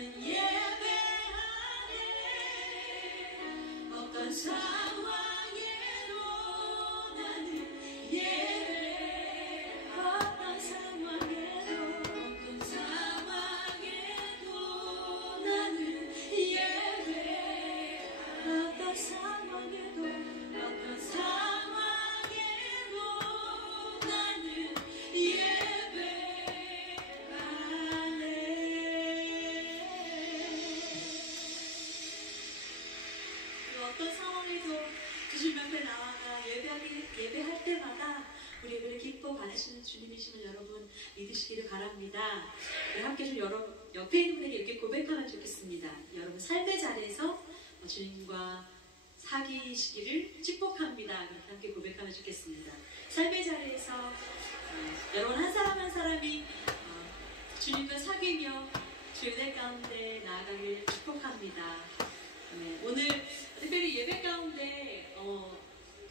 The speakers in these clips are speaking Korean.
예배하네. 어떤 상황에도 나는 예배, 어떤 상황에도 나는 예배, 어떤 상황에도 나는 예배하네. 어떤 상황에서 주님 앞에 나아가 예배할 때마다 우리 예배를 기뻐 받으시는 주님이심을 여러분 믿으시기를 바랍니다. 함께 좀 옆에 있는 분에게 이렇게 고백하면 좋겠습니다. 여러분 삶의 자리에서 주님과 사귀시기를 축복합니다. 그렇게 함께 고백하면 좋겠습니다. 삶의 자리에서 여러분 한 사람 한 사람이 주님과 사귀며 주의 은혜 가운데 나아가길 축복합니다. 네, 오늘 특별히 예배 가운데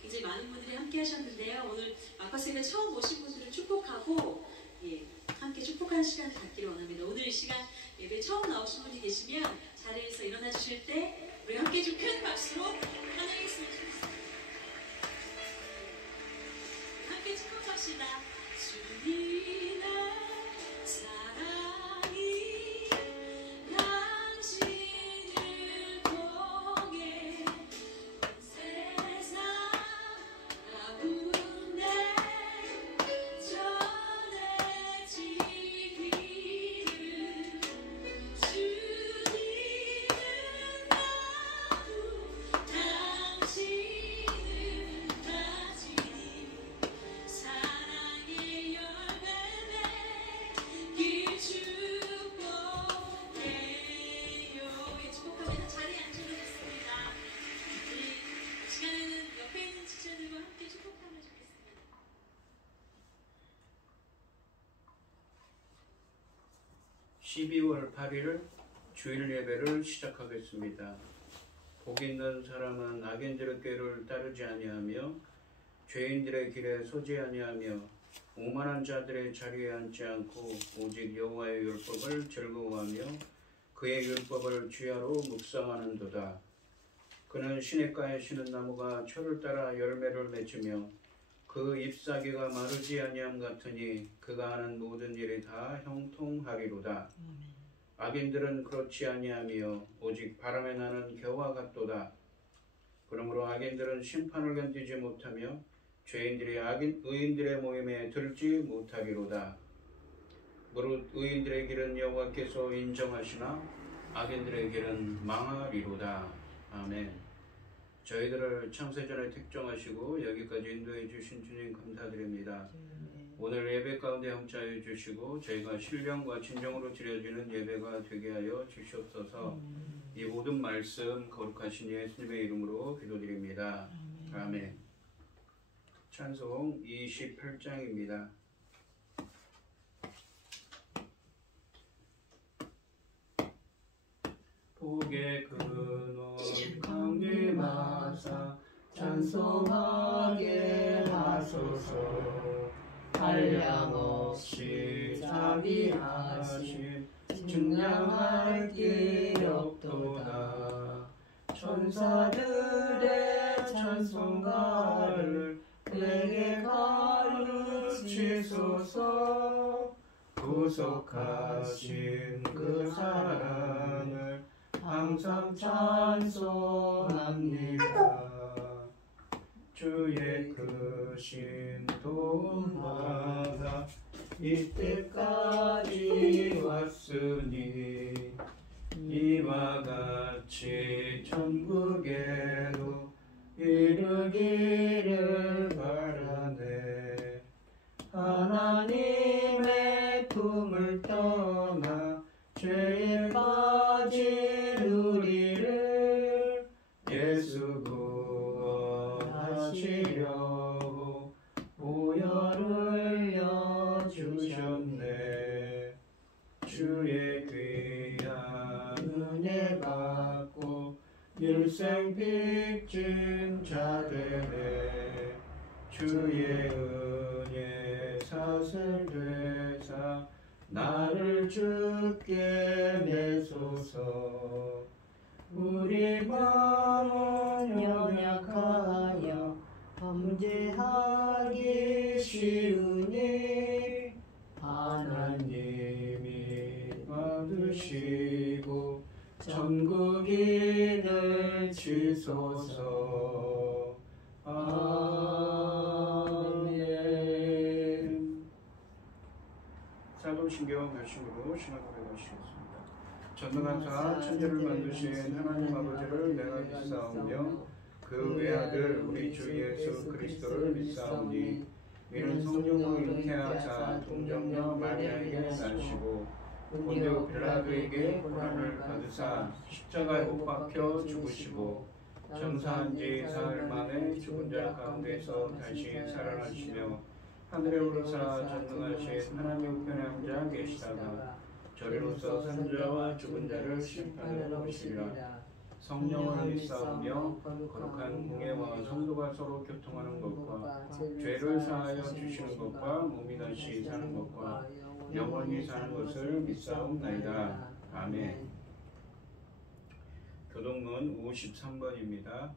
굉장히 많은 분들이 함께 하셨는데요. 오늘 마커스 예배 처음 오신 분들을 축복하고 함께 축복하는 시간을 갖기를 원합니다. 오늘 이 시간 예배 처음 나오신 분이 계시면 자리에서 일어나 주실 때 우리 함께 좀 큰 박수로 환영했으면 좋겠습니다. 함께 축복합시다. 주님의 사랑이 당신을 통해 온 세상 가운데 전해지기를. 주님은 나도 당신을 가지니 사랑의 열매 맺길 축복해요. 축복합니다. 자리에 앉으겠습니다. 이 시간에는 옆에 있는 지체들과 함께 축복하면 좋겠습니다. 12월 8일 주일 예배를 시작하겠습니다. 복 있는 사람은 악인들의 꾀를 따르지 아니하며 죄인들의 길에 서지 아니하며 오만한 자들의 자리에 앉지 않고 오직 여호와의 율법을 즐거워하며 그의 율법을 주야로 묵상하는도다. 그는 시냇가에 심은 나무가 철을 따라 열매를 맺으며 그 잎사귀가 마르지 아니함 같으니 그가 하는 모든 일이 다 형통하리로다. 악인들은 그렇지 아니하며 오직 바람에 나는 겨와 같도다. 그러므로 악인들은 심판을 견디지 못하며 죄인들이 의인들의 모임에 들지 못하리로다. 무릇 의인들의 길은 여호와께서 인정하시나 악인들의 길은 망하리로다. 아멘. 저희들을 창세전에 택정하시고 여기까지 인도해 주신 주님 감사드립니다. 오늘 예배 가운데 함께하여 주시고 저희가 신령과 진정으로 드려지는 예배가 되게 하여 주시옵소서. 이 모든 말씀 거룩하신 예수님의 이름으로 기도드립니다. 아멘. 찬송 28장입니다. 복의 근원 강림하사 찬송하게 하소서. 한량없이 자비하심 증량할 길 없도다. 천사들의 찬송가를 내게 가르치소서. 구속하신 그 사랑을 항상 찬송합니다. 주의 크신 도움받아 이때까지 왔으니 이와 같이 천국에도 이르기를 바라네. 하나님의 품을 떠나 죄에 빠진 우리를 예수 구원하시려고 보혈을 여주셨네. 주의 귀한 은혜 받고 일생 빚진 자되네. 주의 은혜 사슬되사 나를 주께 하소서. 우리 마음은 연약하여 범죄하기 쉬우니 하나님이 받으시고 천국인을 주소서. 아멘. 사도신경 열심으로 신앙 고백하시겠습니다. 전능하사 천지를 만드신 하나님 아버지를 내가 믿사오며 그 외아들 우리 주 예수 그리스도를 믿사오니 이는 성령으로 잉태하사 동정녀 마리아에게 나시고 본디오 빌라도에게 고난을 받으사 십자가에 못 박혀 죽으시고 장사한 지 사흘 만에 죽은 자 가운데서 다시 살아나시며 하늘에 오르사 전능하신 하나님 우편에 앉아 계시다가 저리로서 산자와 죽은 자를 심판하러 오시리라. 성령을 믿사오며 거룩한 공예와 성도가 서로 교통하는 것과 죄를 사하여 주시는 것과 몸이 다시 사는 것과 영원히 사는 것을 믿사옵나이다. 아멘. 교동문 53번입니다.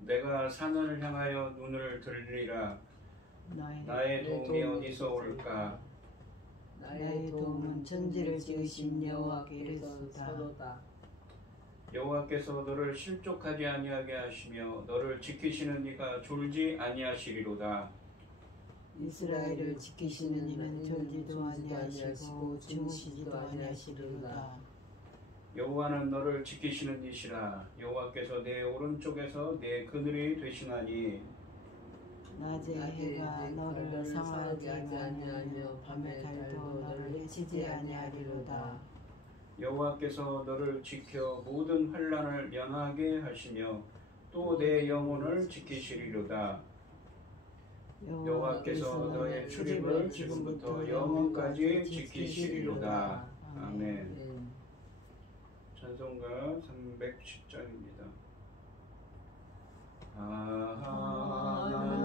내가 사면을 향하여 눈을 들리라. 나의 도움이 어디서 올까? 나의 도움은 천지를 지으신 여호와께로소이다. 여호와께서 너를 실족하지 아니하게 하시며 너를 지키시는 이가 졸지 아니하시리로다. 이스라엘을 지키시는 이는 졸지도 아니하시고 주무시지도 아니하시리로다. 여호와는 너를 지키시는 이시라. 여호와께서 내 오른쪽에서 내 그늘이 되시나니 낮에 해가 너를 상하지 아니하며 밤에 달도 너를 해치지 아니하리로다. 여호와께서 너를 지켜 모든 환난을 면하게 하시며 또 내 영혼을 지키시리로다. 여호와께서 너의 출입을 지금부터 영원까지 지키시리로다. 아멘. 찬송가 310장입니다.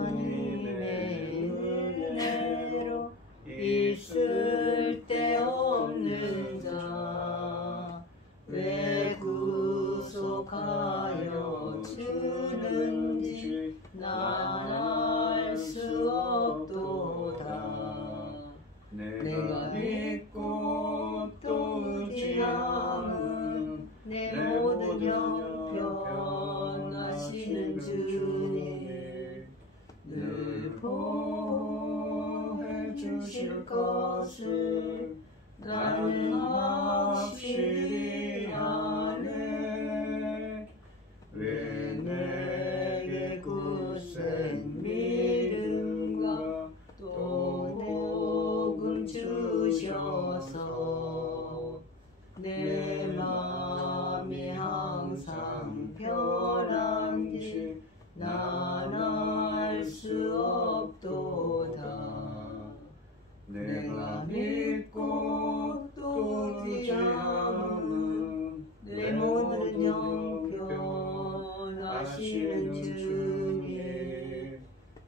하나님의 은혜로 있을 데 없는 자 왜 구속하여 주는지 난 알 수 없도다. 내가 믿고 또 의지하는 내 모든 형편 하시는 주님 늘 보호해 주실 것을 나는 확실히 아네. 왜 내게 굳센 믿음과 또 복음 주셔서 내 마음이 항상 편한지 난 알 수 없도다. 내가 믿고 또 의지하는 내 모든 형편 아시는 주님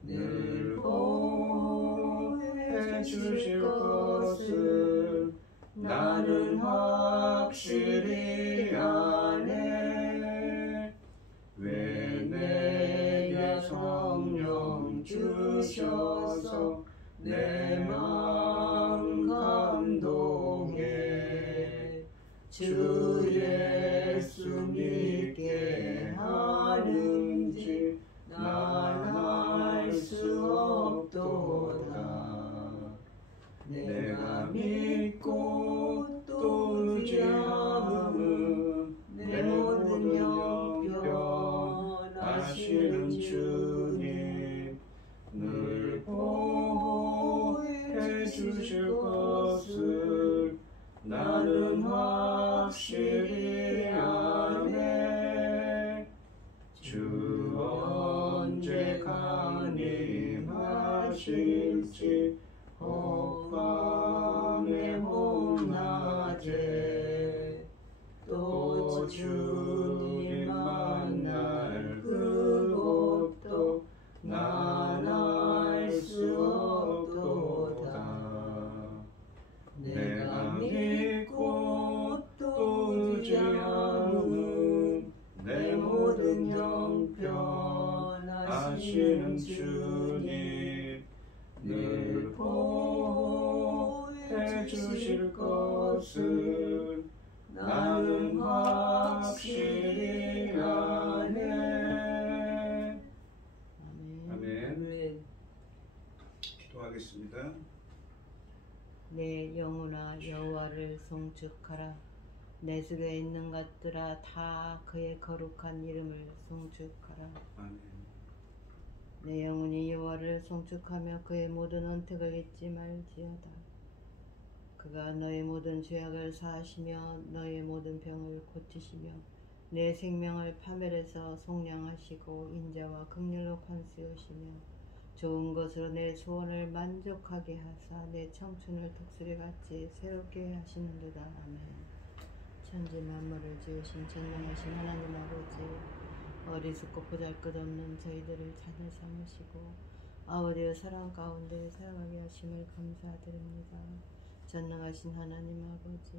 늘 보호해 주실 것을 나는 확실히 아네. 왜 내게 성령 주셔서 내 마음 감동해 주 예수 믿게 하는지 난 알 수 없도다. 내가 믿고 또 의지하는 내 모든 형편 아시는 주님 늘 보호해 주실 것을 나는 확실히 주님 늘 보호해 주실 것은 나는 확실히 아네. 아멘. 기도하겠습니다. 내 영혼아 여호와를 송축하라. 내 속에 있는 것들아 다 그의 거룩한 이름을 송축하라. 아멘. 내 영혼이 여호와를 송축하며 그의 모든 언택을 잊지 말지어다. 그가 너의 모든 죄악을 사하시며 너의 모든 병을 고치시며 내 생명을 파멸해서 속량하시고 인자와 긍휼로 판수하시며 좋은 것으로 내 소원을 만족하게 하사 내 청춘을 독수리같이 새롭게 하시는도다. 아멘. 천지 만물을 지으신 전능하신 하나님 아버지, 어리석고 보잘것없는 저희들을 자녀 삼으시고 아버지의 사랑 가운데 살아가게 하심을 감사드립니다. 전능하신 하나님 아버지,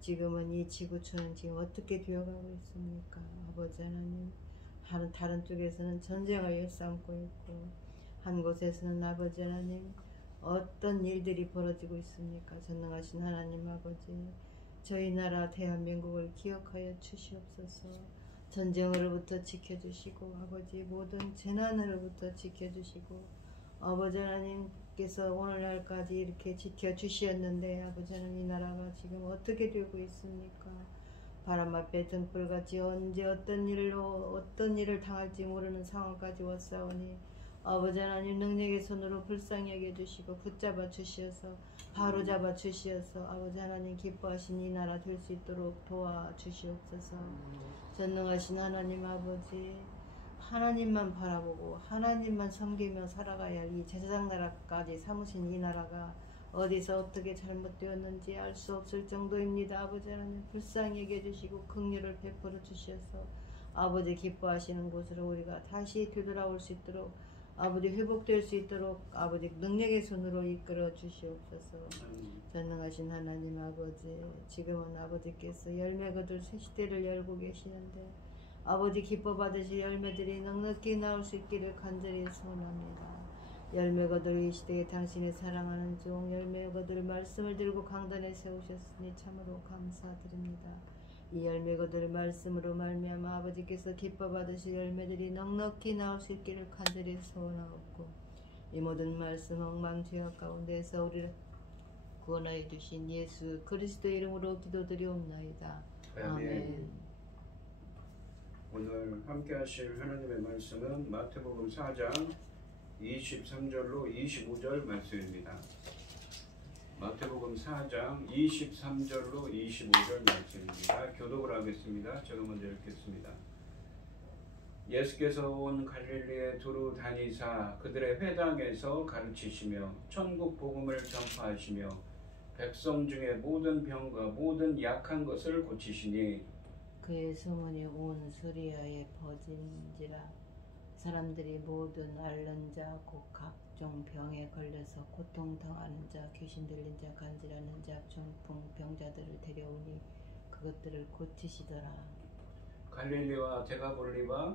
지금은 이 지구촌은 지금 어떻게 되어가고 있습니까? 아버지 하나님, 다른 쪽에서는 전쟁을 일삼고 있고 한 곳에서는 아버지 하나님 어떤 일들이 벌어지고 있습니까? 전능하신 하나님 아버지, 저희 나라 대한민국을 기억하여 주시옵소서. 전쟁으로부터 지켜주시고 아버지 모든 재난으로부터 지켜주시고 아버지 하나님께서 오늘날까지 이렇게 지켜주셨는데 아버지 하나님 이 나라가 지금 어떻게 되고 있습니까? 바람 앞에 등불같이 언제 어떤 일을 당할지 모르는 상황까지 왔사오니 아버지 하나님 능력의 손으로 불쌍히 여겨주시고 붙잡아 주시어서 바로 잡아 주시어서 아버지 하나님 기뻐하신 이 나라 될 수 있도록 도와주시옵소서. 전능하신 하나님 아버지, 하나님만 바라보고 하나님만 섬기며 살아가야 할 이 제사장 나라까지 삼으신 이 나라가 어디서 어떻게 잘못되었는지 알 수 없을 정도입니다. 아버지 하나님 불쌍히 여겨주시고 긍휼을 베풀어 주셔서 아버지 기뻐하시는 곳으로 우리가 다시 되돌아올 수 있도록 아버지 회복될 수 있도록 아버지 능력의 손으로 이끌어 주시옵소서. 전능하신 하나님 아버지, 지금은 아버지께서 열매 거둘 새 시대를 열고 계시는데 아버지 기뻐 받으실 열매들이 넉넉히 나올 수 있기를 간절히 소원합니다. 열매 거둘 이 시대에 당신의 사랑하는 종 열매 거둘 말씀을 들고 강단에 세우셨으니 참으로 감사드립니다. 이 열매 거둘 말씀으로 말미암아 아버지께서 기뻐 받으실 열매들이 넉넉히 나올 수 있기를 간절히 소원하옵고 이 모든 말씀 엉망 죄악 가운데서 우리를 구원하여 주신 예수 그리스도 이름으로 기도드리옵나이다. 아멘. 오늘 함께 하실 하나님의 말씀은 마태복음 4장 23절로 25절 말씀입니다. 마태복음 4장 23절로 25절 말씀입니다. 교독을 하겠습니다. 제가 먼저 읽겠습니다. 예수께서 온 갈릴리에 두루 다니사 그들의 회당에서 가르치시며 천국 복음을 전파하시며 백성 중에 모든 병과 모든 약한 것을 고치시니 그의 소문이 온 수리아에 퍼진지라. 사람들이 모든 앓는 자, 곧 각종 병에 걸려서 고통당하는 자, 귀신 들린 자, 간질하는 자, 중풍 병자들을 데려오니 그것들을 고치시더라. 갈릴리와 데가볼리와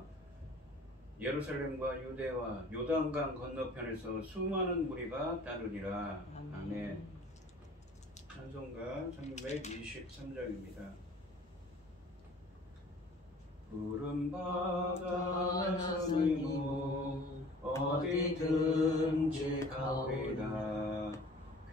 예루살렘과 유대와 요단강 건너편에서 수많은 무리가 따르니라. 아멘. 찬송가 1123장입니다. 푸른 바다 서리고 어디든지 가오리다.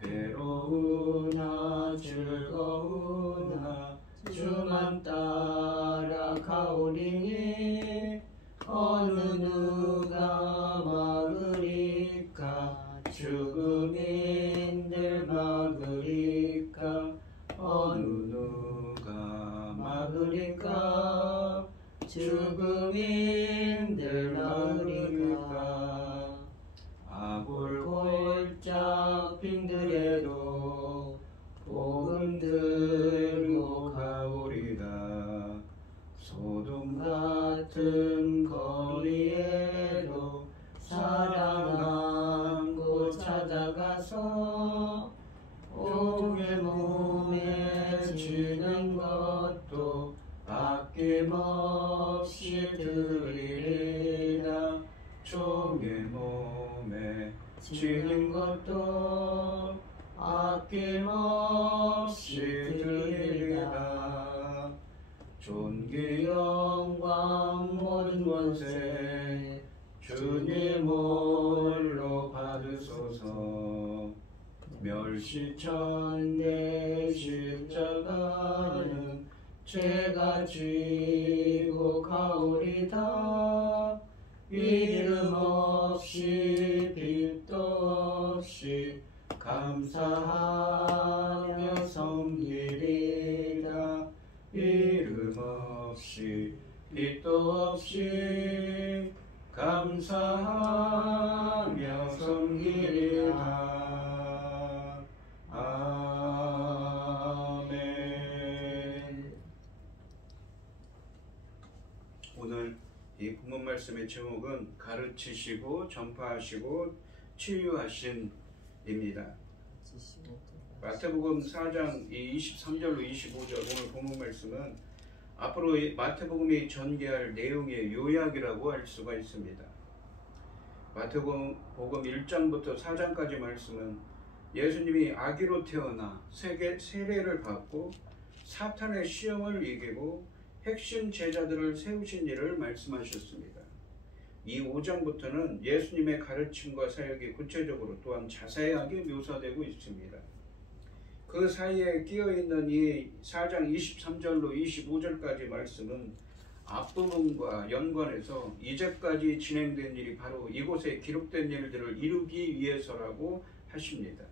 괴로우나 즐거우나 주만 따라 가오리니 어느 누가 막으리까. 죽음인들 막으리까. 어느 누가 막으리까. 죽음인들 막으리까. 아굴 골짝 빈들에도 복음 들고 가오리다. 소돔 같은 거리에도 사랑 안고 찾아가서 옥의 몸에 지는 것도 아낌없이 드리리라. 종의 몸 아낌없이 드리리라. 존귀 영광 모든 권세 주님 홀로 받으소서. 멸시천대 십자가는 죄가 지고 가오리다. 이름 없이 빛도 없이 감사하며 섬기리라. 이름 없이 빛도 없이 감사하며 섬기리라. 아멘. 오늘 이 본문 말씀의 제목은 가르치시고 전파하시고 치유하신입니다. 마태복음 4장 23절로 25절 오늘 본문 말씀은 앞으로 마태복음이 전개할 내용의 요약이라고 할 수가 있습니다. 마태복음 1장부터 4장까지 말씀은 예수님이 아기로 태어나 세례를 받고 사탄의 시험을 이기고 핵심 제자들을 세우신 일을 말씀하셨습니다. 이 5장부터는 예수님의 가르침과 사역이 구체적으로 또한 자세하게 묘사되고 있습니다. 그 사이에 끼어있는 이 4장 23절로 25절까지 말씀은 앞부분과 연관해서 이제까지 진행된 일이 바로 이곳에 기록된 일들을 이루기 위해서라고 하십니다.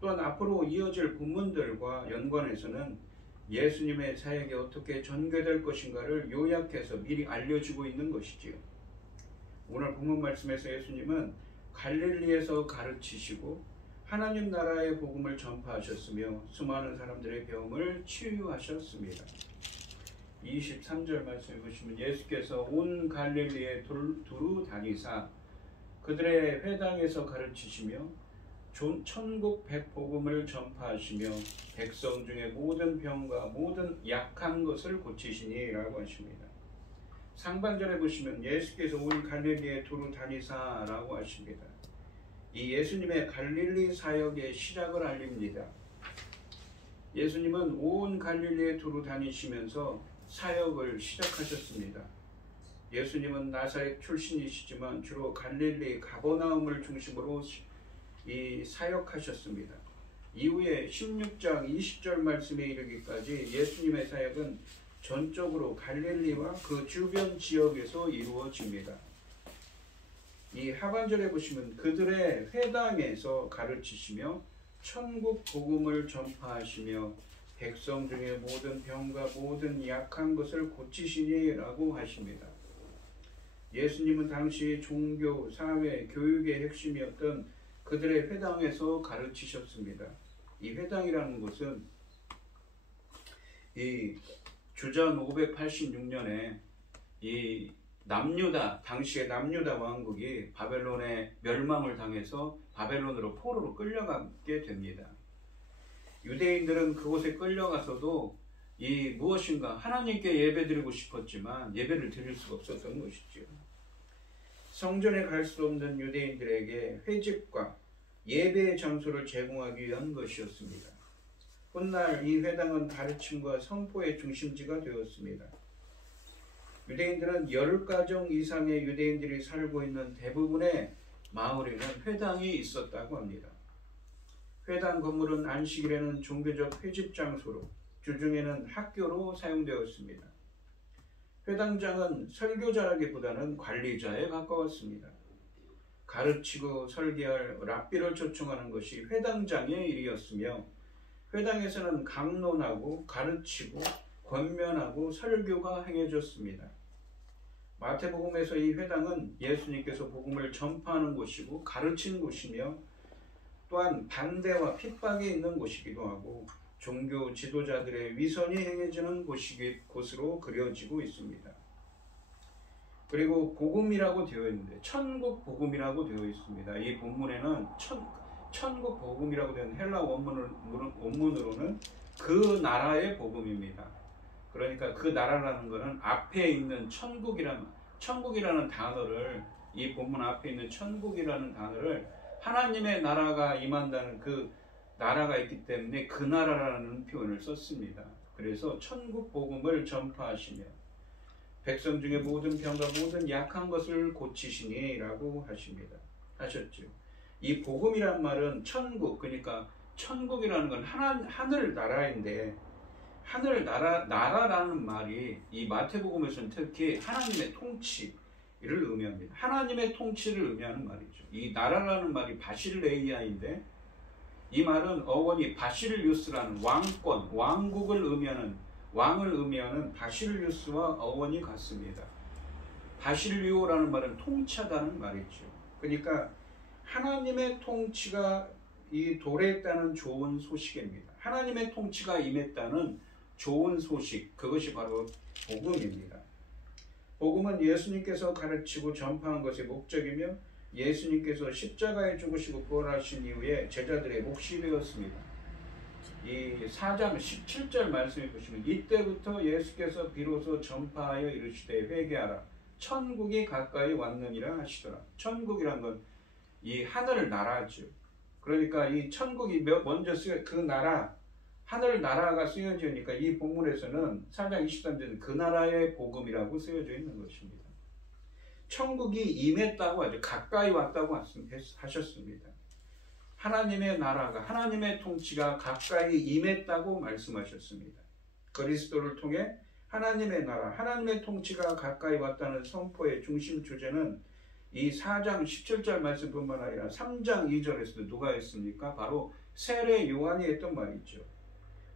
또한 앞으로 이어질 본문들과 연관해서는 예수님의 사역이 어떻게 전개될 것인가를 요약해서 미리 알려주고 있는 것이지요. 오늘 본문 말씀에서 예수님은 갈릴리에서 가르치시고 하나님 나라의 복음을 전파하셨으며 수많은 사람들의 병을 치유하셨습니다. 23절 말씀에 보시면 예수께서 온 갈릴리에 두루 다니사 그들의 회당에서 가르치시며 천국 백복음을 전파하시며 백성 중에 모든 병과 모든 약한 것을 고치시니 라고 하십니다. 상반절에 보시면 예수께서 온 갈릴리에 두루 다니사 라고 하십니다. 이 예수님의 갈릴리 사역의 시작을 알립니다. 예수님은 온 갈릴리에 두루 다니시면서 사역을 시작하셨습니다. 예수님은 나사렛 출신이시지만 주로 갈릴리 가버나움을 중심으로 이 사역하셨습니다. 이후에 16장 20절 말씀에 이르기까지 예수님의 사역은 전적으로 갈릴리와 그 주변 지역에서 이루어집니다. 이 하반절에 보시면 그들의 회당에서 가르치시며 천국 복음을 전파하시며 백성 중에 모든 병과 모든 약한 것을 고치시니 라고 하십니다. 예수님은 당시 종교, 사회, 교육의 핵심이었던 그들의 회당에서 가르치셨습니다. 이 회당이라는 것은 이 주전 586년에 이 남유다, 당시의 남유다 왕국이 바벨론의 멸망을 당해서 바벨론으로 포로로 끌려가게 됩니다. 유대인들은 그곳에 끌려가서도 이 무엇인가 하나님께 예배드리고 싶었지만 예배를 드릴 수가 없었던 것이죠. 성전에 갈 수 없는 유대인들에게 회집과 예배의 장소를 제공하기 위한 것이었습니다. 훗날 이 회당은 가르침과 선포의 중심지가 되었습니다. 유대인들은 10가정 이상의 유대인들이 살고 있는 대부분의 마을에는 회당이 있었다고 합니다. 회당 건물은 안식일에는 종교적 회집 장소로, 주중에는 학교로 사용되었습니다. 회당장은 설교자라기보다는 관리자에 가까웠습니다. 가르치고 설계할 랍비를 초청하는 것이 회당장의 일이었으며 회당에서는 강론하고 가르치고 권면하고 설교가 행해졌습니다. 마태복음에서 이 회당은 예수님께서 복음을 전파하는 곳이고 가르치는 곳이며 또한 반대와 핍박이 있는 곳이기도 하고 종교 지도자들의 위선이 행해지는 곳으로 그려지고 있습니다. 그리고 복음이라고 되어 있는데 천국 복음이라고 되어 있습니다. 이 본문에는 천국 복음이라고 되는 헬라 원문으로는 그 나라의 복음입니다. 그러니까 그 나라라는 것은 앞에 있는 천국이라는 단어를, 이 본문 앞에 있는 천국이라는 단어를 하나님의 나라가 임한다는 그 나라가 있기 때문에 그 나라라는 표현을 썼습니다. 그래서 천국 복음을 전파하시며 백성 중에 모든 병과 모든 약한 것을 고치시니 라고 하셨죠. 이 복음이란 말은 천국, 그러니까 천국이라는 건 하늘 나라인데, 하늘 나라라는 말이 이 마태복음에서는 특히 하나님의 통치를 의미합니다. 하나님의 통치를 의미하는 말이죠. 이 나라라는 말이 바실레이아인데, 이 말은 어원이 바실리우스라는 왕권, 왕국을 의미하는, 왕을 의미하는 바실리우스와 어원이 같습니다. 바실리오라는 말은 통치하다는 말이죠. 그러니까 하나님의 통치가 이 도래했다는 좋은 소식입니다. 하나님의 통치가 임했다는 좋은 소식, 그것이 바로 복음입니다. 복음은 예수님께서 가르치고 전파한 것의 목적이며 예수님께서 십자가에 죽으시고 부활하신 이후에 제자들의 몫이 되었습니다. 이 4장 17절 말씀해 보시면 이때부터 예수께서 비로소 전파하여 이르시되 회개하라 천국이 가까이 왔느니라 하시더라. 천국이란 건 이 하늘 나라죠. 그러니까 이 천국이 먼저 그 나라, 하늘 나라가 쓰여지니까 이 본문에서는 4장 23절은 그 나라의 복음이라고 쓰여져 있는 것입니다. 천국이 임했다고 하죠. 가까이 왔다고 하셨습니다. 하나님의 나라가, 하나님의 통치가 가까이 임했다고 말씀하셨습니다. 그리스도를 통해 하나님의 나라, 하나님의 통치가 가까이 왔다는 선포의 중심 주제는 이 4장 17절 말씀뿐만 아니라 3장 2절에서도 누가 했습니까? 바로 세례 요한이 했던 말이죠.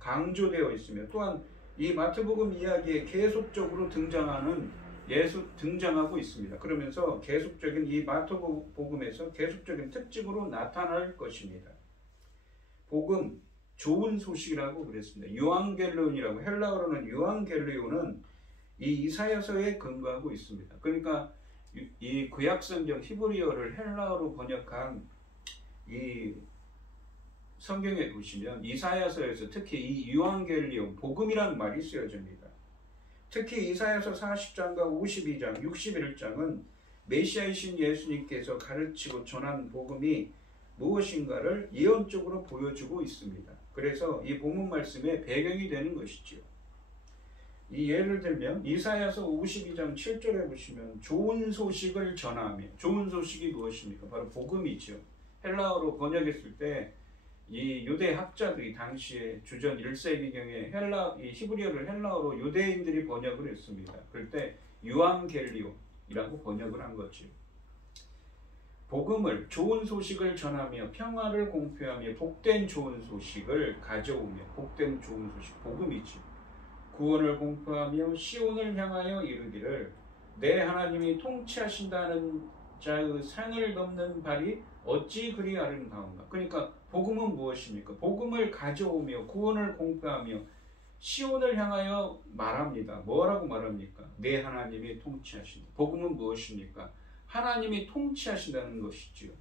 강조되어 있으며 또한 이 마태복음 이야기에 계속적으로 등장하고 있습니다. 그러면서 계속적인 이 마태복음에서 계속적인 특징으로 나타날 것입니다. 복음, 좋은 소식이라고 그랬습니다. 유앙겔리온이라고, 헬라어로는 유앙겔리온은 이 이사야서에 근거하고 있습니다. 그러니까 이 구약성경 히브리어를 헬라어로 번역한 이 성경에 보시면 이사야서에서 특히 이 유앙겔리온, 복음이라는 말이 쓰여집니다. 특히 이사야서 40장과 52장, 61장은 메시아이신 예수님께서 가르치고 전한 복음이 무엇인가를 예언적으로 보여주고 있습니다. 그래서 이 본문 말씀의 배경이 되는 것이죠. 이 예를 들면 이사야서 52장 7절에 보시면 좋은 소식을 전하며, 좋은 소식이 무엇입니까? 바로 복음이죠. 헬라어로 번역했을 때 이 유대 학자들이 당시에 주전 1세기경에 이 히브리어를 헬라어로 유대인들이 번역을 했습니다. 그럴 때 유앙겔리온이라고 번역을 한 거죠. 복음을, 좋은 소식을 전하며 평화를 공표하며 복된 좋은 소식을 가져오며, 복된 좋은 소식, 복음이지. 구원을 공표하며 시온을 향하여 이르기를 내 하나님이 통치하신다는 자의 산을 넘는 발이 어찌 그리 아름다운가. 그러니까 복음은 무엇입니까? 복음을 가져오며 구원을 공표하며 시온을 향하여 말합니다. 뭐라고 말합니까? 내 하나님이 통치하신다. 복음은 무엇입니까? 하나님이 통치하신다는 것이지요.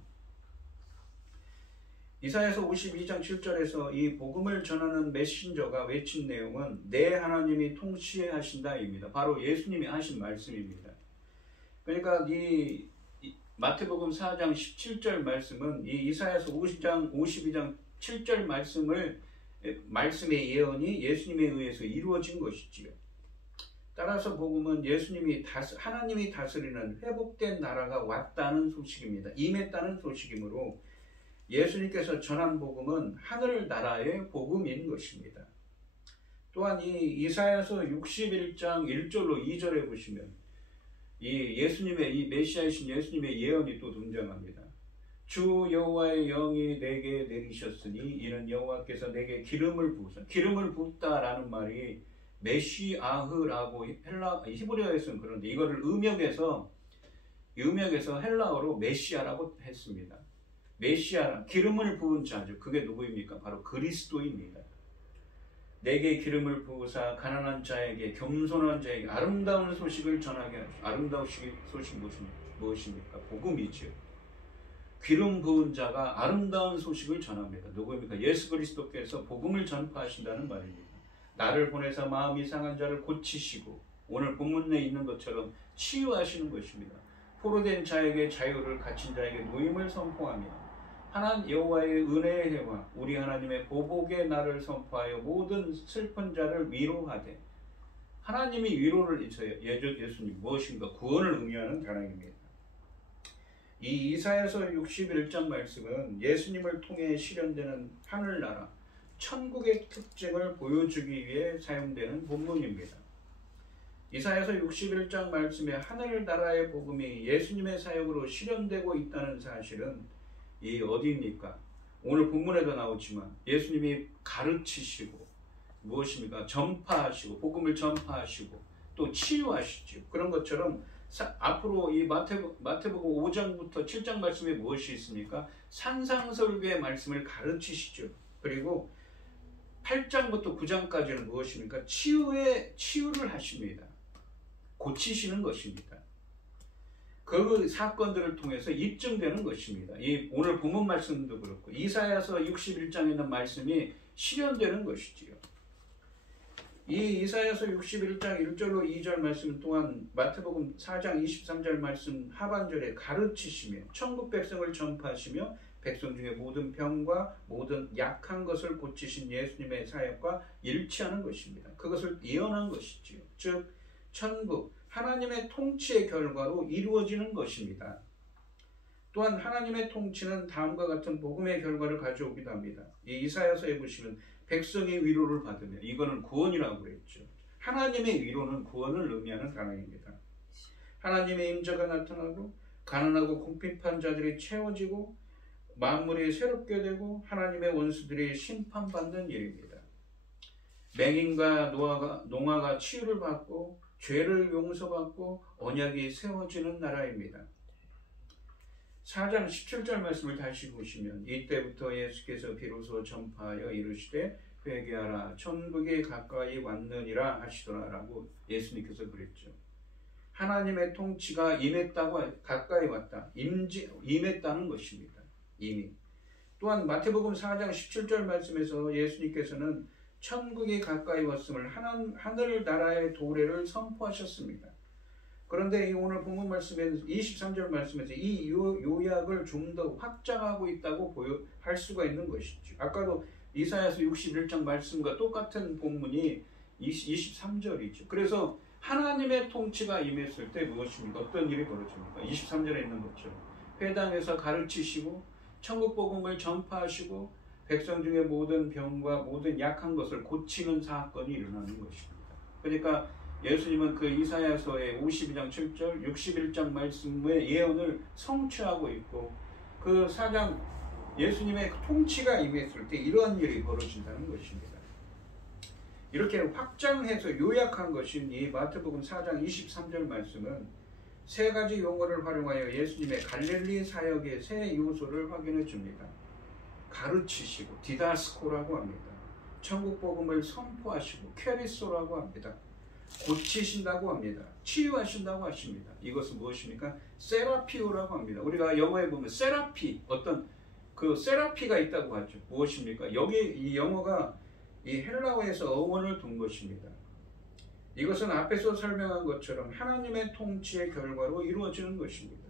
이사야서 52장 7절에서 이 복음을 전하는 메신저가 외친 내용은 내 하나님이 통치하신다입니다. 바로 예수님이 하신 말씀입니다. 그러니까 이 마태복음 4장 17절 말씀은 이 이사야서 52장 7절 말씀의 예언이 예수님에 의해서 이루어진 것이지요. 따라서 복음은 하나님이 다스리는 회복된 나라가 왔다는 소식입니다. 임했다는 소식이므로 예수님께서 전한 복음은 하늘 나라의 복음인 것입니다. 또한 이 이사야서 61장 1절로 2절에 보시면 이 예수님의, 이 메시아이신 예수님의 예언이 또 등장합니다. 주 여호와의 영이 내게 내리셨으니 이는 여호와께서 내게 기름을 부으사. 기름을 붓다라는 말이 메시아흐라고 히브리어에서는 그런데 이거를 음역에서 헬라어로 메시아라고 했습니다. 메시아, 기름을 부은 자죠. 그게 누구입니까? 바로 그리스도입니다. 내게 기름을 부으사 가난한 자에게, 겸손한 자에게 아름다운 소식을 전하게 하시오. 아름다운 소식 무엇입니까? 복음이죠. 기름 부은 자가 아름다운 소식을 전합니다. 누구입니까? 예수 그리스도께서 복음을 전파하신다는 말입니다. 나를 보내서 마음이 상한 자를 고치시고 오늘 본문에 있는 것처럼 치유하시는 것입니다. 포로된 자에게 자유를, 갇힌 자에게 노임을 선포하며 하나님 여호와의 은혜의 해와 우리 하나님의 보복의 날을 선포하여 모든 슬픈 자를 위로하되. 하나님이 위로를 예수님 무엇인가? 구원을 의미하는 단어입니다. 이 이사야서 61장 말씀은 예수님을 통해 실현되는 하늘나라, 천국의 특징을 보여주기 위해 사용되는 본문입니다. 이사야서 61장 말씀에 하늘나라의 복음이 예수님의 사역으로 실현되고 있다는 사실은 이 어디입니까? 오늘 본문에도 나오지만 예수님이 가르치시고 무엇입니까? 전파하시고 복음을 전파하시고 또 치유하시죠. 그런 것처럼 앞으로 이 마태복음 5장부터 7장 말씀에 무엇이 있습니까? 산상설교의 말씀을 가르치시죠. 그리고 8장부터 9장까지는 무엇입니까? 치유를 하십니다. 고치시는 것입니다. 그 사건들을 통해서 입증되는 것입니다. 이 오늘 본문 말씀도 그렇고 이사야서 61장에 있는 말씀이 실현되는 것이지요. 이 이사야서 61장 1절로 2절 말씀 또한 마태복음 4장 23절 말씀 하반절에 가르치시며 천국 백성을 전파하시며 백성 중에 모든 병과 모든 약한 것을 고치신 예수님의 사역과 일치하는 것입니다. 그것을 예언한 것이지요. 즉 천국, 하나님의 통치의 결과로 이루어지는 것입니다. 또한 하나님의 통치는 다음과 같은 복음의 결과를 가져오기도 합니다. 이 이사야서에 보시면 백성이 위로를 받으며, 이거는 구원이라고 그랬죠. 하나님의 위로는 구원을 의미하는 단어입니다. 하나님의 임재가 나타나고 가난하고 궁핍한 자들이 채워지고 만물이 새롭게 되고 하나님의 원수들이 심판받는 일입니다. 맹인과 농아가 치유를 받고 죄를 용서받고 언약이 세워지는 나라입니다. 4장 17절 말씀을 다시 보시면 이때부터 예수께서 비로소 전파하여 이르시되 회개하라 천국이 가까이 왔느니라 하시더라라고 예수님께서 그랬죠. 하나님의 통치가 임했다고, 가까이 왔다, 임했다는 것입니다. 이미. 또한 마태복음 4장 17절 말씀에서 예수님께서는 천국이 가까이 왔음을 하늘나라의 도래를 선포하셨습니다. 그런데 오늘 본문 말씀에서 23절 말씀에서 이 요약을 좀 더 확장하고 있다고 할 수가 있는 것이죠. 아까도 이사야서 61장 말씀과 똑같은 본문이 23절이죠. 그래서 하나님의 통치가 임했을 때 무엇입니까? 어떤 일이 벌어집니까? 23절에 있는 것처럼 회당에서 가르치시고 천국 복음을 전파하시고 백성 중에 모든 병과 모든 약한 것을 고치는 사건이 일어나는 것입니다. 그러니까 예수님은 그 이사야서의 52장 7절, 61장 말씀의 예언을 성취하고 있고 그 4장 예수님의 통치가 임했을 때 이러한 일이 벌어진다는 것입니다. 이렇게 확장해서 요약한 것인 이 마태복음 4장 23절 말씀은 세 가지 용어를 활용하여 예수님의 갈릴리 사역의 세 요소를 확인해 줍니다. 가르치시고 디다스코라고 합니다. 천국 복음을 선포하시고 퀘리소라고 합니다. 고치신다고 합니다. 치유하신다고 하십니다. 이것은 무엇입니까? 세라피오라고 합니다. 우리가 영어에 보면 세라피, 어떤 그 세라피가 있다고 하죠. 무엇입니까? 여기 이 영어가 이 헬라어에서 어원을 둔 것입니다. 이것은 앞에서 설명한 것처럼 하나님의 통치의 결과로 이루어지는 것입니다.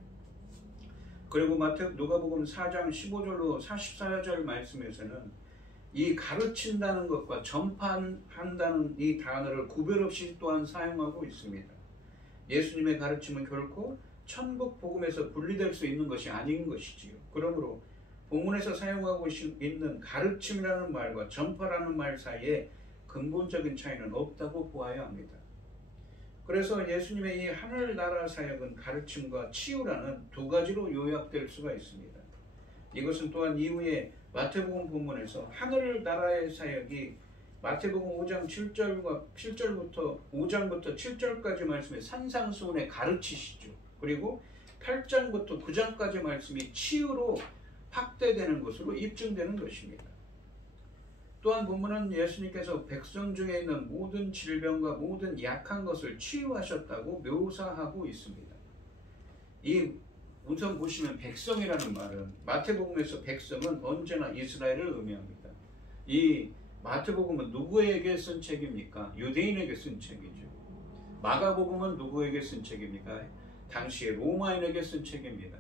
그리고 누가복음 4장 15절로 44절 말씀에서는 이 가르친다는 것과 전파한다는 이 단어를 구별 없이 또한 사용하고 있습니다. 예수님의 가르침은 결코 천국 복음에서 분리될 수 있는 것이 아닌 것이지요. 그러므로 본문에서 사용하고 있는 가르침이라는 말과 전파라는 말 사이에 근본적인 차이는 없다고 보아야 합니다. 그래서 예수님의 이 하늘나라 사역은 가르침과 치유라는 두 가지로 요약될 수가 있습니다. 이것은 또한 이후에 마태복음 본문에서 하늘나라의 사역이 마태복음 5장 7절부터 5장부터 7절까지 말씀에 산상수훈에 가르치시죠. 그리고 8장부터 9장까지 말씀이 치유로 확대되는 것으로 입증되는 것입니다. 또한 본문은 예수님께서 백성 중에 있는 모든 질병과 모든 약한 것을 치유하셨다고 묘사하고 있습니다. 우선 보시면 백성이라는 말은 마태복음에서 백성은 언제나 이스라엘을 의미합니다. 이 마태복음은 누구에게 쓴 책입니까? 유대인에게 쓴 책이죠. 마가복음은 누구에게 쓴 책입니까? 당시에 로마인에게 쓴 책입니다.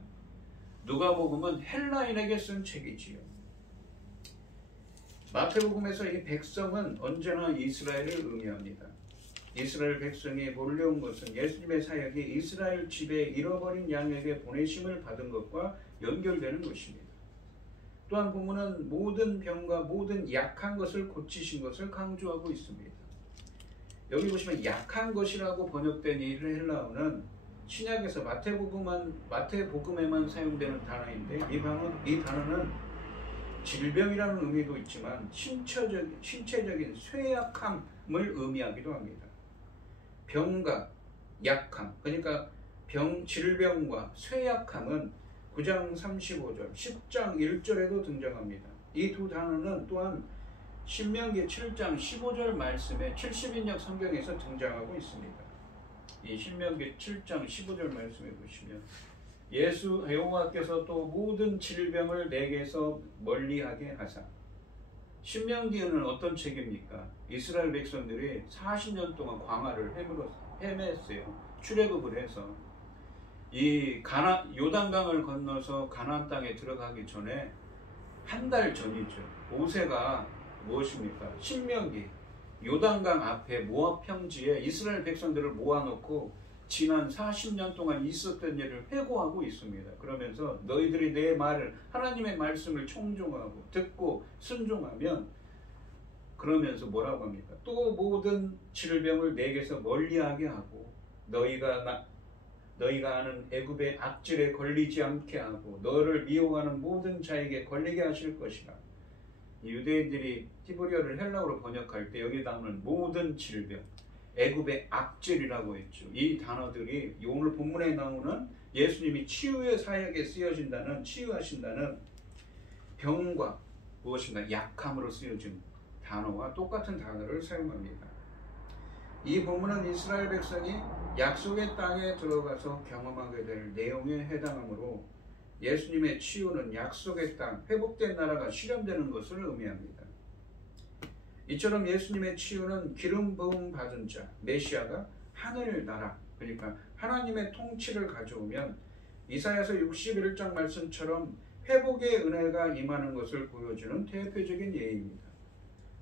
누가복음은 헬라인에게 쓴 책이지요. 마태복음에서 이 백성은 언제나 이스라엘을 의미합니다. 이스라엘 백성이 몰려온 것은 예수님의 사역이 이스라엘 집에 잃어버린 양에게 보내심을 받은 것과 연결되는 것입니다. 또한 본문은 모든 병과 모든 약한 것을 고치신 것을 강조하고 있습니다. 여기 보시면 약한 것이라고 번역된 이 헬라어는 신약에서 마태복음에만 사용되는 단어인데 이 단어는 질병이라는 의미도 있지만 신체적인 쇠약함을 의미하기도 합니다. 병과 약함, 그러니까 질병과 쇠약함은 9장 35절, 10장 1절에도 등장합니다. 이 두 단어는 또한 신명기 7장 15절 말씀에 70인역 성경에서 등장하고 있습니다. 이 신명기 7장 15절 말씀에 보시면 여호와께서 또 모든 질병을 내게서 멀리하게 하사. 신명기는 어떤 책입니까? 이스라엘 백성들이 40년 동안 광야를 헤맸어요. 출애굽을 해서 이 요단강을 건너서 가나안 땅에 들어가기 전에 한 달 전이죠. 모세가 무엇입니까? 신명기 요단강 앞에 모압 평지에 이스라엘 백성들을 모아놓고 지난 40년 동안 있었던 일을 회고하고 있습니다. 그러면서 너희들이 내 말을, 하나님의 말씀을 청종하고 듣고 순종하면, 그러면서 뭐라고 합니까? 또 모든 질병을 내게서 멀리하게 하고 너희가 아는 애굽의 악질에 걸리지 않게 하고 너를 미워하는 모든 자에게 걸리게 하실 것이라. 유대인들이 히브리어를 헬라어로 번역할 때 여기 나오는 모든 질병, 애굽의 악질이라고 했죠. 이 단어들이 오늘 본문에 나오는 예수님이 치유의 사역에 치유하신다는 병과 무엇인가 약함으로 쓰여진 단어와 똑같은 단어를 사용합니다. 이 본문은 이스라엘 백성이 약속의 땅에 들어가서 경험하게 될 내용에 해당하므로 예수님의 치유는 약속의 땅, 회복된 나라가 실현되는 것을 의미합니다. 이처럼 예수님의 치유는 기름 부음 받은 자, 메시아가 하늘나라, 그러니까 하나님의 통치를 가져오면 이사야서 61장 말씀처럼 회복의 은혜가 임하는 것을 보여주는 대표적인 예입니다.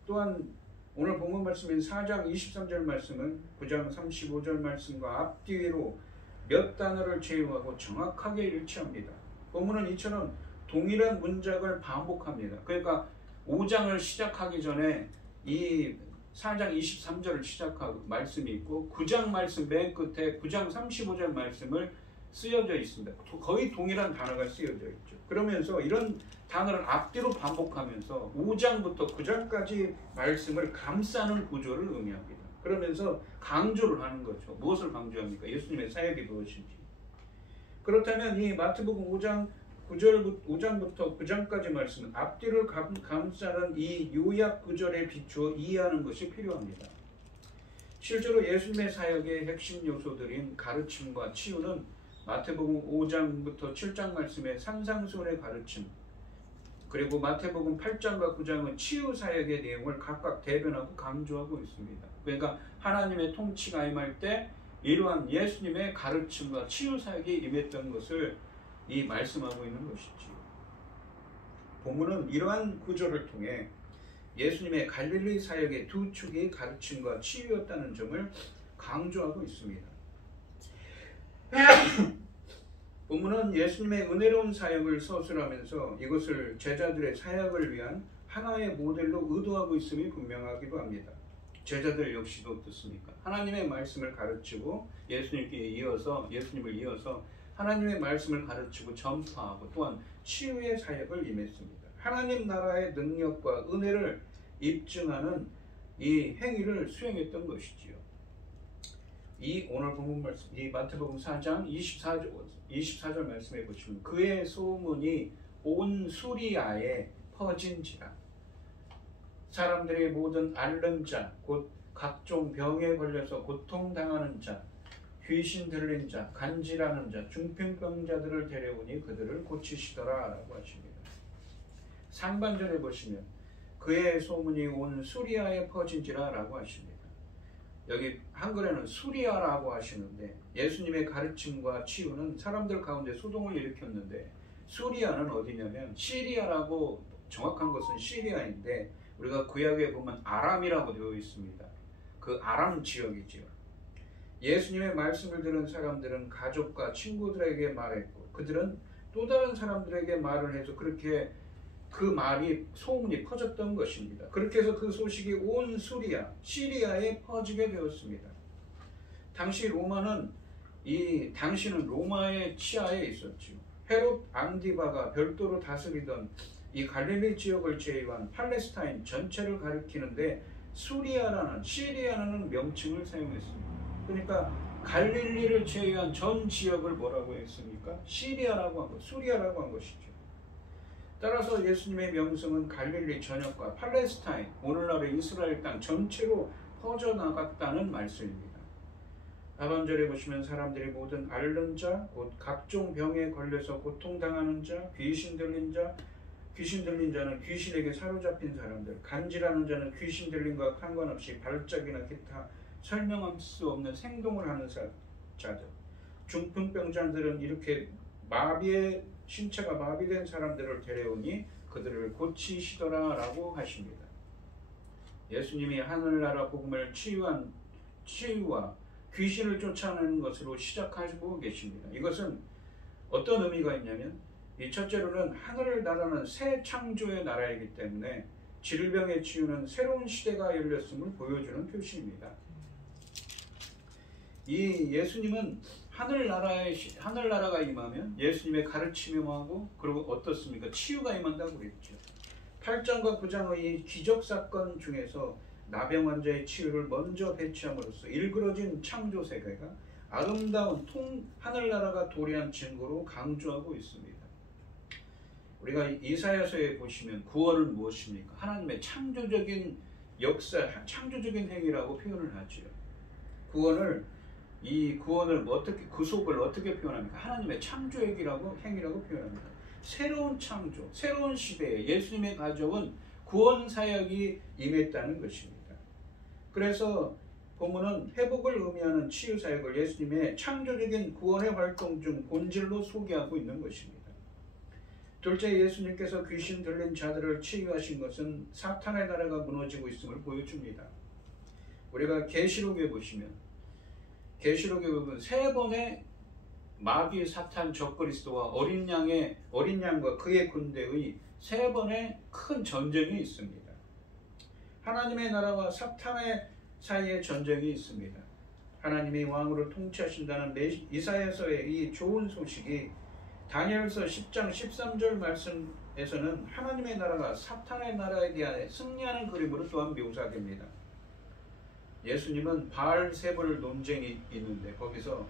또한 오늘 본문 말씀인 4장 23절 말씀은 9장 35절 말씀과 앞뒤로 몇 단어를 제휴하고 정확하게 일치합니다. 본문은 이처럼 동일한 문장을 반복합니다. 그러니까 5장을 시작하기 전에 이 4장 23절을 시작하고 말씀이 있고 9장 말씀 맨 끝에 9장 35절 말씀을 쓰여져 있습니다. 거의 동일한 단어가 쓰여져 있죠. 그러면서 이런 단어를 앞뒤로 반복하면서 5장부터 9장까지 말씀을 감싸는 구조를 의미합니다. 그러면서 강조를 하는 거죠. 무엇을 강조합니까? 예수님의 사역이 무엇인지. 그렇다면 이 마태복음 5장부터 9장까지 말씀은 앞뒤를 감싸는 이 요약 구절에 비추어 이해하는 것이 필요합니다. 실제로 예수님의 사역의 핵심 요소들인 가르침과 치유는 마태복음 5장부터 7장 말씀의 산상수훈의 가르침, 그리고 마태복음 8장과 9장은 치유 사역의 내용을 각각 대변하고 강조하고 있습니다. 그러니까 하나님의 통치가 임할 때 이러한 예수님의 가르침과 치유 사역이 임했던 것을 이 말씀하고 있는 것이지요. 본문은 이러한 구조를 통해 예수님의 갈릴리 사역의 두 축이 가르침과 치유였다는 점을 강조하고 있습니다. 본문은 예수님의 은혜로운 사역을 서술하면서 이것을 제자들의 사역을 위한 하나의 모델로 의도하고 있음이 분명하기도 합니다. 제자들 역시도 어떻습니까? 하나님의 말씀을 가르치고 예수님을 이어서 하나님의 말씀을 가르치고 전파하고 또한 치유의 사역을 임했습니다. 하나님 나라의 능력과 은혜를 입증하는 이 행위를 수행했던 것이지요. 이 오늘 본문 말씀, 이 마태복음 4장 24절 말씀해 보시면 그의 소문이 온 수리아에 퍼진지라. 사람들의 모든 앓는 자, 곧 각종 병에 걸려서 고통당하는 자, 귀신 들린 자, 간질하는 자, 중풍병자들을 데려오니 그들을 고치시더라 라고 하십니다. 상반절에 보시면 그의 소문이 온 수리아에 퍼진지라 라고 하십니다. 여기 한글에는 수리아라고 하시는데 예수님의 가르침과 치유는 사람들 가운데 소동을 일으켰는데 수리아는 어디냐면 시리아라고, 정확한 것은 시리아인데 우리가 구약에 보면 아람이라고 되어 있습니다. 그 아람 지역이지요. 예수님의 말씀을 들은 사람들은 가족과 친구들에게 말했고 그들은 또 다른 사람들에게 말을 해서 그렇게 그 말이, 소문이 퍼졌던 것입니다. 그렇게 해서 그 소식이 온 시리아에 퍼지게 되었습니다. 당시 당시는 로마의 치하에 있었죠. 헤롯 앙디바가 별도로 다스리던 이 갈릴리 지역을 제외한 팔레스타인 전체를 가리키는데 시리아라는 명칭을 사용했습니다. 그러니까 갈릴리를 제외한 전 지역을 뭐라고 했습니까? 수리아라고 한 것이죠. 따라서 예수님의 명성은 갈릴리 전역과 팔레스타인, 오늘날의 이스라엘 땅 전체로 퍼져나갔다는 말씀입니다. 하반절에 보시면 사람들이 모든 앓는 자, 곧 각종 병에 걸려서 고통당하는 자, 귀신 들린 자는 귀신에게 사로잡힌 사람들, 간질하는 자는 귀신 들림과 상관없이 발작이나 기타 설명할 수 없는 행동을 하는 자들, 중풍병자들은 이렇게 신체가 마비된 사람들을 데려오니 그들을 고치시더라 라고 하십니다. 예수님이 하늘나라 복음을 치유와 귀신을 쫓아내는 것으로 시작하고 계십니다. 이것은 어떤 의미가 있냐면, 이 첫째로는 하늘나라는 새 창조의 나라이기 때문에 질병의 치유는 새로운 시대가 열렸음을 보여주는 표시입니다. 이 예수님은 하늘나라가 임하면 예수님의 가르침이 임하고, 그리고 어떻습니까? 치유가 임한다고 그랬죠. 8장과 9장의 이 기적 사건 중에서 나병 환자의 치유를 먼저 배치함으로써 일그러진 창조 세계가 아름다운 하늘나라가 도래한 증거로 강조하고 있습니다. 우리가 이사야서에 보시면 구원은 무엇입니까? 하나님의 창조적인 역사, 창조적인 행위라고 표현을 하죠. 구원을 어떻게, 구속을 어떻게 표현합니까? 하나님의 창조행위라고 표현합니다. 새로운 창조, 새로운 시대에 예수님의 가져온 구원 사역이 임했다는 것입니다. 그래서 본문은 회복을 의미하는 치유 사역을 예수님의 창조적인 구원의 활동 중 본질로 소개하고 있는 것입니다. 둘째, 예수님께서 귀신 들린 자들을 치유하신 것은 사탄의 나라가 무너지고 있음을 보여줍니다. 우리가 계시록에 보면 세 번의 마귀 사탄 적그리스도와 어린 양과 그의 군대의 세 번의 큰 전쟁이 있습니다. 하나님의 나라와 사탄의 사이에 전쟁이 있습니다. 하나님이 왕으로 통치하신다는 이사야서의 이 좋은 소식이 다니엘서 10장 13절 말씀에서는 하나님의 나라가 사탄의 나라에 대한 승리하는 그림으로 또한 묘사됩니다. 예수님은 바알세불 논쟁이 있는데 거기서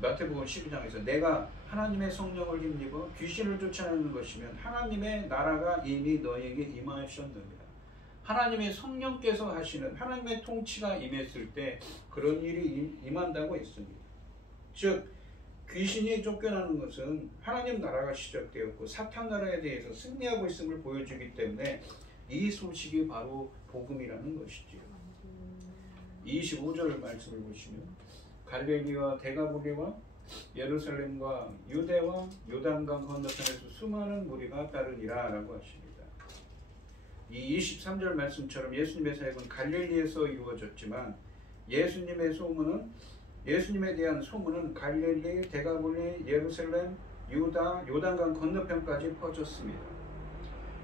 마태복음 12장에서 내가 하나님의 성령을 힘입어 귀신을 쫓아내는 것이면 하나님의 나라가 이미 너에게 임하셨느니라. 하나님의 성령께서 하시는 하나님의 통치가 임했을 때 그런 일이 임한다고 했습니다. 즉 귀신이 쫓겨나는 것은 하나님 나라가 시작되었고 사탄 나라에 대해서 승리하고 있음을 보여주기 때문에 이 소식이 바로 복음이라는 것이지요. 25절 말씀을 보시면 갈릴리와 데가볼리와 예루살렘과 유대와 요단강 건너편에서 수많은 무리가 따르니라 라고 하십니다. 이 23절 말씀처럼 예수님의 사역은 갈릴리에서 이루어졌지만 예수님에 대한 소문은 갈릴리, 데가볼리, 예루살렘, 유다, 요단강 건너편까지 퍼졌습니다.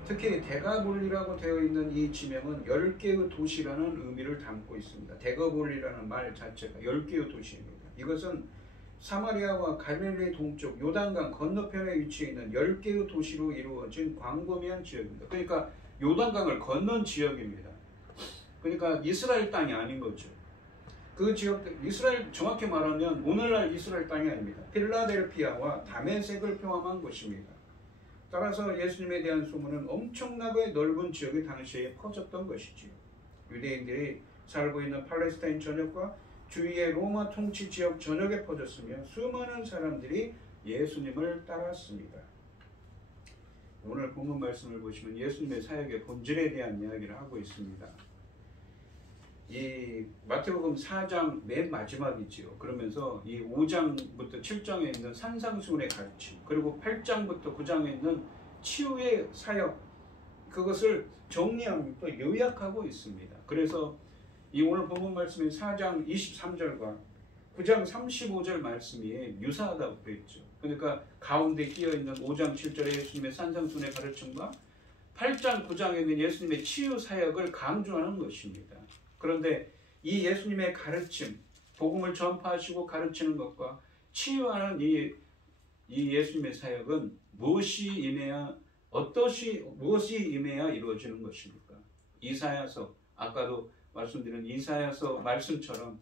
특히 데가볼리라고 되어 있는 이 지명은 10개의 도시라는 의미를 담고 있습니다. 데가볼리라는 말 자체가 10개의 도시입니다. 이것은 사마리아와 갈릴리 동쪽 요단강 건너편에 위치해 있는 10개의 도시로 이루어진 광범위한 지역입니다. 그러니까 요단강을 건넌 지역입니다. 그러니까 이스라엘 땅이 아닌 거죠. 그 지역들, 정확히 말하면 오늘날 이스라엘 땅이 아닙니다. 필라델피아와 다메섹을 포함한 곳입니다. 따라서 예수님에 대한 소문은 엄청나게 넓은 지역이 당시에 퍼졌던 것이지요. 유대인들이 살고 있는 팔레스타인 전역과 주위의 로마 통치 지역 전역에 퍼졌으며 수많은 사람들이 예수님을 따랐습니다. 오늘 본문 말씀을 보시면 예수님의 사역의 본질에 대한 이야기를 하고 있습니다. 이 마태복음 4장 맨 마지막이지요. 그러면서 이 5장부터 7장에 있는 산상수훈의 가르침, 그리고 8장부터 9장에 있는 치유의 사역, 그것을 정리하고 또 요약하고 있습니다. 그래서 이 오늘 본문 말씀인 4장 23절과 9장 35절 말씀이 유사하다고 그랬죠. 그러니까 가운데 끼어있는 5장 7절의 예수님의 산상수훈의 가르침과 8장 9장에 있는 예수님의 치유 사역을 강조하는 것입니다. 그런데 이 예수님의 가르침, 복음을 전파하시고 가르치는 것과 치유하는 이 예수님의 사역은 무엇이 임해야 이루어지는 것입니까? 이사야서, 아까도 말씀드린 이사야서 말씀처럼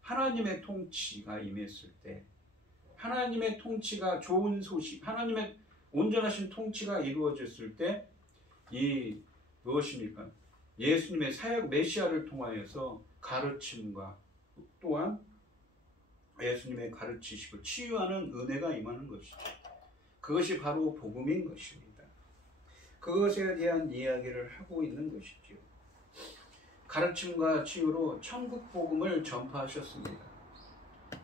하나님의 통치가 임했을 때, 하나님의 통치가 좋은 소식, 하나님의 온전하신 통치가 이루어졌을 때, 이 무엇입니까? 예수님의 사역 메시아를 통하여서 가르침과 또한 예수님의 가르치시고 치유하는 은혜가 임하는 것이죠. 그것이 바로 복음인 것입니다. 그것에 대한 이야기를 하고 있는 것이죠. 가르침과 치유로 천국 복음을 전파하셨습니다.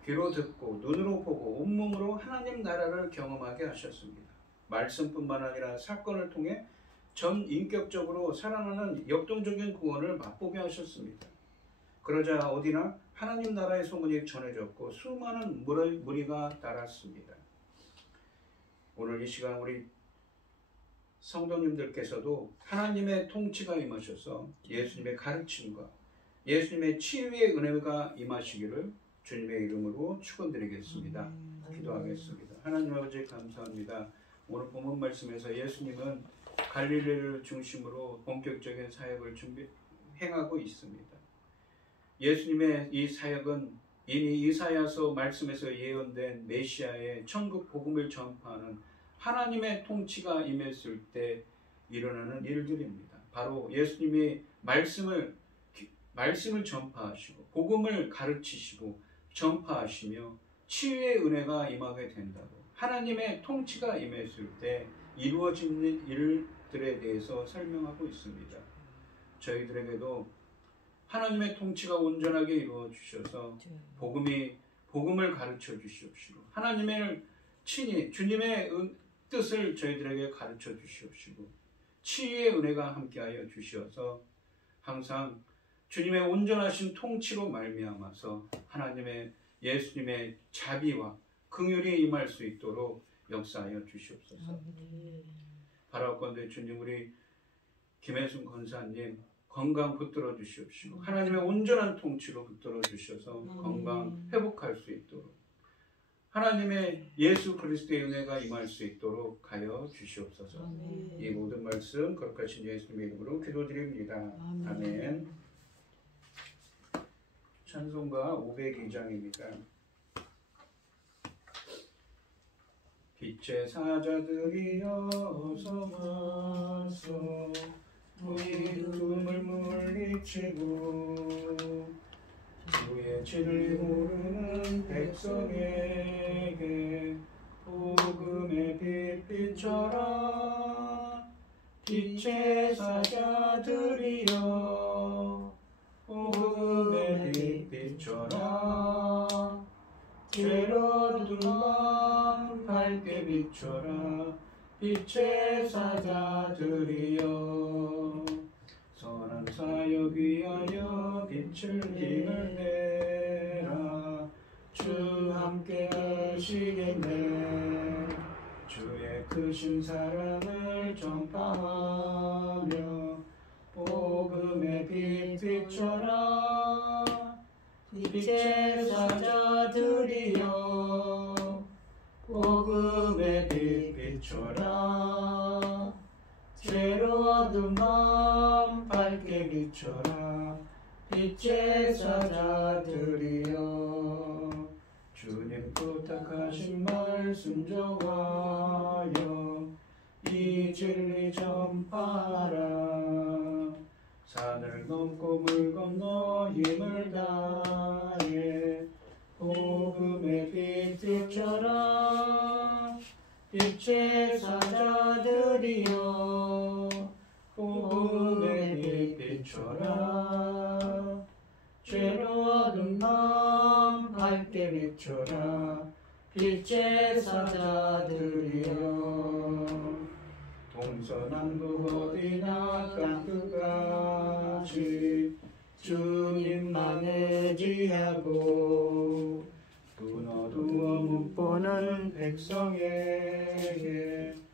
귀로 듣고 눈으로 보고 온몸으로 하나님 나라를 경험하게 하셨습니다. 말씀뿐만 아니라 사건을 통해 전 인격적으로 살아나는 역동적인 구원을 맛보게 하셨습니다. 그러자 어디나 하나님 나라의 소문이 전해졌고 수많은 무리가 따랐습니다. 오늘 이 시간 우리 성도님들께서도 하나님의 통치가 임하셔서 예수님의 가르침과 예수님의 치유의 은혜가 임하시기를 주님의 이름으로 축원드리겠습니다. 기도하겠습니다. 하나님 아버지 감사합니다. 오늘 본문 말씀에서 예수님은 갈릴리를 중심으로 본격적인 사역을 행하고 있습니다. 예수님의 이 사역은 이미 이사야서 말씀에서 예언된 메시아의 천국 복음을 전파하는 하나님의 통치가 임했을 때 일어나는 일들입니다. 바로 예수님이 말씀을 전파하시고 복음을 가르치시고 전파하시며 치유의 은혜가 임하게 된다고, 하나님의 통치가 임했을 때 이루어지는 일들에 대해서 설명하고 있습니다. 저희들에게도 하나님의 통치가 온전하게 이루어 주셔서 복음을 가르쳐 주시옵시고 하나님의 친히 주님의 뜻을 저희들에게 가르쳐 주시옵시고 치유의 은혜가 함께하여 주시어서 항상 주님의 온전하신 통치로 말미암아서 하나님의 예수님의 자비와 긍휼이 임할 수 있도록 역사하여 주시옵소서. 바라옵건대 주님, 우리 김혜순 권사님 건강 붙들어 주시옵시고 하나님의 온전한 통치로 붙들어 주셔서 건강 회복할 수 있도록 하나님의 예수 그리스도의 은혜가 임할 수 있도록 하여 주시옵소서. 이 모든 말씀 거룩하신 예수님의 이름으로 기도드립니다. 아멘. 찬송가 502장입니다. 빛의 사자들이여 어서 와서 우리 꿈을 물리치고 주의 진리 모르는 백성에게 복음의 빛 비춰라. 빛의 사자들이여 복음의 빛 비춰라. 죄로운 마음 밝게 비춰라. 빛의 사자들이여 선한 사역 위하여 빛을 힘을 내라. 주 함께 하시겠네. 주의 크신 사랑을 전파하며 복음의 빛 비춰라. 빛의 사자들이여 복음의 빛 비춰라. 죄로 어두운 마음 밝게 비춰라. 빛의 사자들이여 주님 부탁하신 말씀 정하여 이 진리 전파하라. 산을 넘고 물 건너 힘을 다해 복음의 빛 비춰라. 빛의 사자들이여 복음의 빛 비춰라. 어두운 밤 밝게 비춰라 빛의 사자들이여 동서남북 어디나 땅끝까지 주님만 의지하고 눈 어두워 못 보는 백성에게